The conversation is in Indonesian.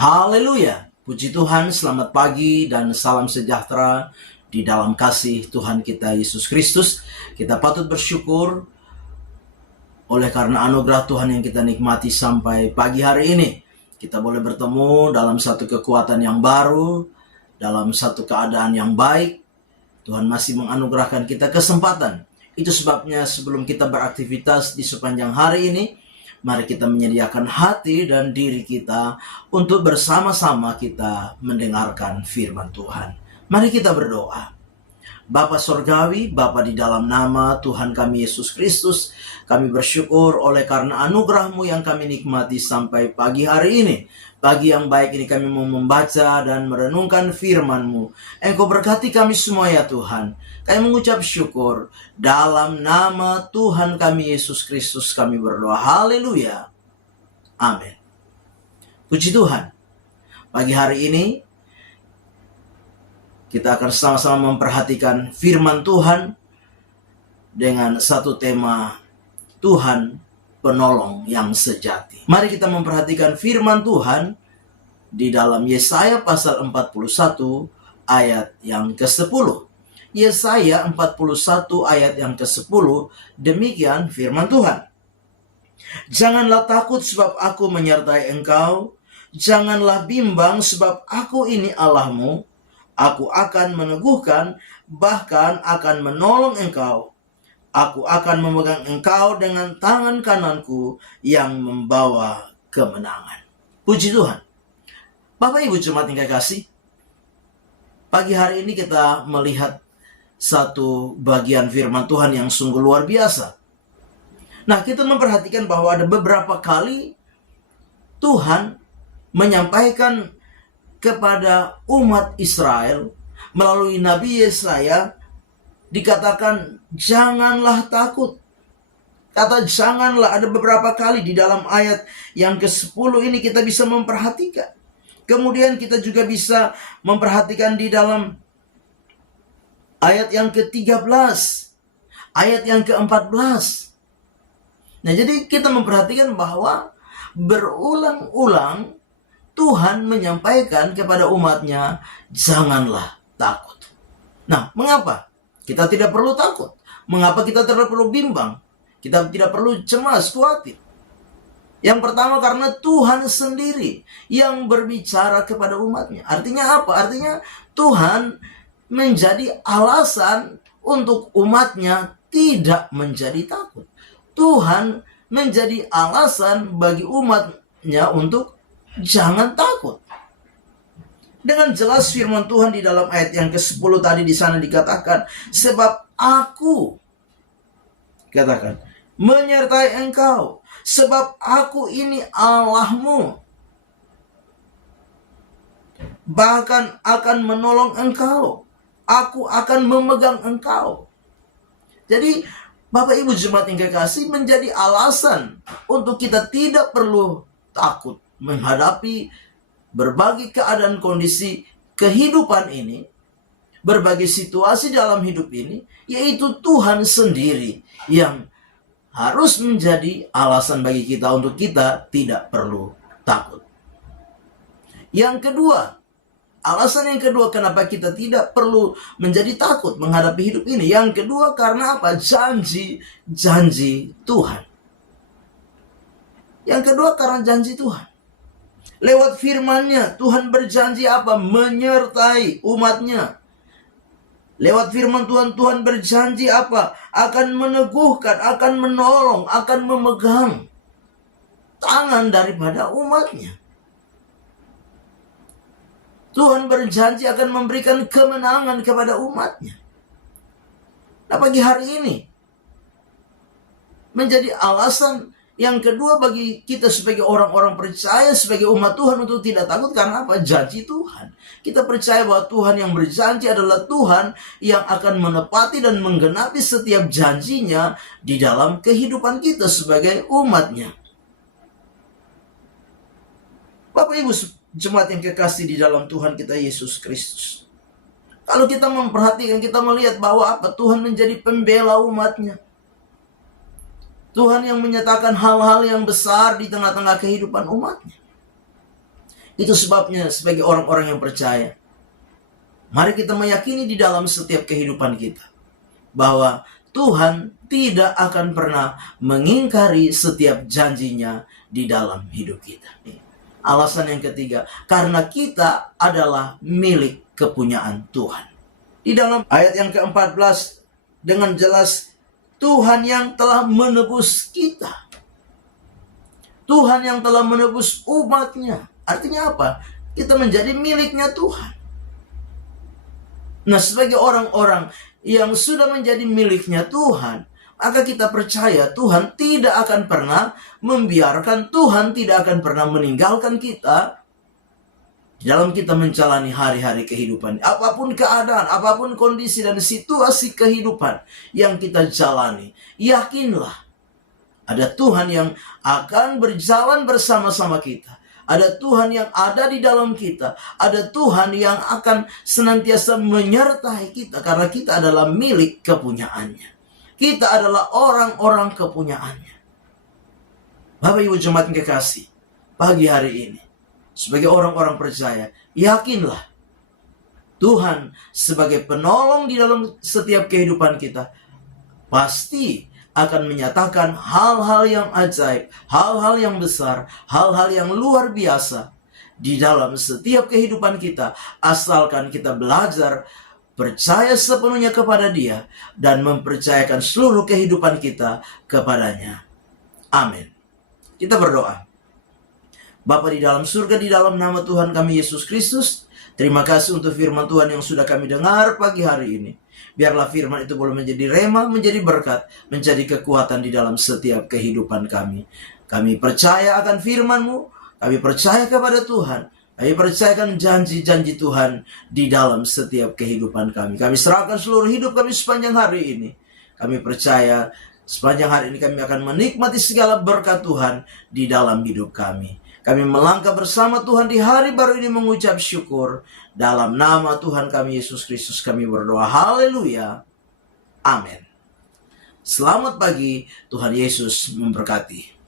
Haleluya, puji Tuhan, selamat pagi dan salam sejahtera di dalam kasih Tuhan kita Yesus Kristus. Kita patut bersyukur oleh karena anugerah Tuhan yang kita nikmati sampai pagi hari ini. Kita boleh bertemu dalam satu kekuatan yang baru, dalam satu keadaan yang baik. Tuhan masih menganugerahkan kita kesempatan. Itu sebabnya sebelum kita beraktivitas di sepanjang hari ini, mari kita menyediakan hati dan diri kita untuk bersama-sama kita mendengarkan firman Tuhan. Mari kita berdoa. Bapa Sorgawi, Bapa di dalam nama Tuhan kami Yesus Kristus, kami bersyukur oleh karena anugerah-Mu yang kami nikmati sampai pagi hari ini. Pagi yang baik ini kami mau membaca dan merenungkan firman-Mu. Engkau berkati kami semua ya Tuhan. Kami mengucap syukur. Dalam nama Tuhan kami Yesus Kristus kami berdoa. Haleluya. Amin. Puji Tuhan. Pagi hari ini kita akan sama-sama memperhatikan firman Tuhan dengan satu tema Tuhan penolong yang sejati. Mari kita memperhatikan firman Tuhan di dalam Yesaya pasal 41 ayat yang ke-10. Yesaya 41 ayat yang ke-10, demikian firman Tuhan. Janganlah takut sebab aku menyertai engkau, janganlah bimbang sebab aku ini Allahmu. Aku akan meneguhkan, bahkan akan menolong engkau. Aku akan memegang engkau dengan tangan kananku yang membawa kemenangan. Puji Tuhan. Bapak Ibu jemaat yang kekasih, pagi hari ini kita melihat satu bagian firman Tuhan yang sungguh luar biasa. Nah, kita memperhatikan bahwa ada beberapa kali Tuhan menyampaikan kepada umat Israel melalui Nabi Yesaya, dikatakan janganlah takut. Kata janganlah ada beberapa kali di dalam ayat yang ke-10 ini kita bisa memperhatikan. Kemudian kita juga bisa memperhatikan di dalam ayat yang ke-13, ayat yang ke-14. Nah, jadi kita memperhatikan bahwa berulang-ulang Tuhan menyampaikan kepada umatnya, janganlah takut. Nah, mengapa kita tidak perlu takut? Mengapa kita tidak perlu bimbang? Kita tidak perlu cemas, khawatir. Yang pertama karena Tuhan sendiri yang berbicara kepada umatnya. Artinya apa? Artinya Tuhan menjadi alasan untuk umatnya tidak menjadi takut. Tuhan menjadi alasan bagi umatnya untuk jangan takut. Dengan jelas firman Tuhan di dalam ayat yang ke-10 tadi di sana dikatakan, sebab aku, katakan, menyertai engkau, sebab aku ini Allahmu, bahkan akan menolong engkau, aku akan memegang engkau. Jadi Bapak Ibu jemaat yang kekasih, menjadi alasan untuk kita tidak perlu takut menghadapi berbagai keadaan kondisi kehidupan ini, berbagai situasi dalam hidup ini, yaitu Tuhan sendiri yang harus menjadi alasan bagi kita untuk kita tidak perlu takut. Yang kedua, alasan yang kedua kenapa kita tidak perlu menjadi takut menghadapi hidup ini. Yang kedua karena apa? Janji-janji Tuhan. Yang kedua karena janji Tuhan. Lewat firman-Nya, Tuhan berjanji apa? Menyertai umatnya. Lewat firman Tuhan, Tuhan berjanji apa? Akan meneguhkan, akan menolong, akan memegang tangan daripada umatnya. Tuhan berjanji akan memberikan kemenangan kepada umatnya. Nah, pagi hari ini menjadi alasan yang kedua bagi kita sebagai orang-orang percaya, sebagai umat Tuhan untuk tidak takut karena apa? Janji Tuhan. Kita percaya bahwa Tuhan yang berjanji adalah Tuhan yang akan menepati dan menggenapi setiap janjinya di dalam kehidupan kita sebagai umatnya. Bapak Ibu jemaat yang kekasih di dalam Tuhan kita Yesus Kristus, kalau kita memperhatikan, kita melihat bahwa apa? Tuhan menjadi pembela umatnya. Tuhan yang menyatakan hal-hal yang besar di tengah-tengah kehidupan umatnya. Itu sebabnya sebagai orang-orang yang percaya, mari kita meyakini di dalam setiap kehidupan kita bahwa Tuhan tidak akan pernah mengingkari setiap janjinya di dalam hidup kita. Alasan yang ketiga, karena kita adalah milik kepunyaan Tuhan. Di dalam ayat yang ke-14 dengan jelas, Tuhan yang telah menebus kita. Tuhan yang telah menebus umatnya. Artinya apa? Kita menjadi miliknya Tuhan. Nah, sebagai orang-orang yang sudah menjadi miliknya Tuhan, maka kita percaya Tuhan tidak akan pernah membiarkan, Tuhan tidak akan pernah meninggalkan kita dalam kita menjalani hari-hari kehidupan. Apapun keadaan, apapun kondisi dan situasi kehidupan yang kita jalani, yakinlah ada Tuhan yang akan berjalan bersama-sama kita. Ada Tuhan yang ada di dalam kita. Ada Tuhan yang akan senantiasa menyertai kita. Karena kita adalah milik kepunyaannya. Kita adalah orang-orang kepunyaannya. Bapak Ibu jemaat yang kekasih, pagi hari ini, sebagai orang-orang percaya, yakinlah Tuhan sebagai penolong di dalam setiap kehidupan kita pasti akan menyatakan hal-hal yang ajaib, hal-hal yang besar, hal-hal yang luar biasa di dalam setiap kehidupan kita, asalkan kita belajar percaya sepenuhnya kepada Dia dan mempercayakan seluruh kehidupan kita kepadanya. Amin. Kita berdoa. Bapa di dalam surga, di dalam nama Tuhan kami Yesus Kristus, terima kasih untuk firman Tuhan yang sudah kami dengar pagi hari ini. Biarlah firman itu boleh menjadi rema, menjadi berkat, menjadi kekuatan di dalam setiap kehidupan kami. Kami percaya akan firman-Mu, kami percaya kepada Tuhan, kami percayakan janji-janji Tuhan di dalam setiap kehidupan kami. Kami serahkan seluruh hidup kami sepanjang hari ini. Kami percaya sepanjang hari ini kami akan menikmati segala berkat Tuhan di dalam hidup kami. Kami melangkah bersama Tuhan di hari baru ini mengucap syukur. Dalam nama Tuhan kami Yesus Kristus kami berdoa. Haleluya. Amin. Selamat pagi. Tuhan Yesus memberkati.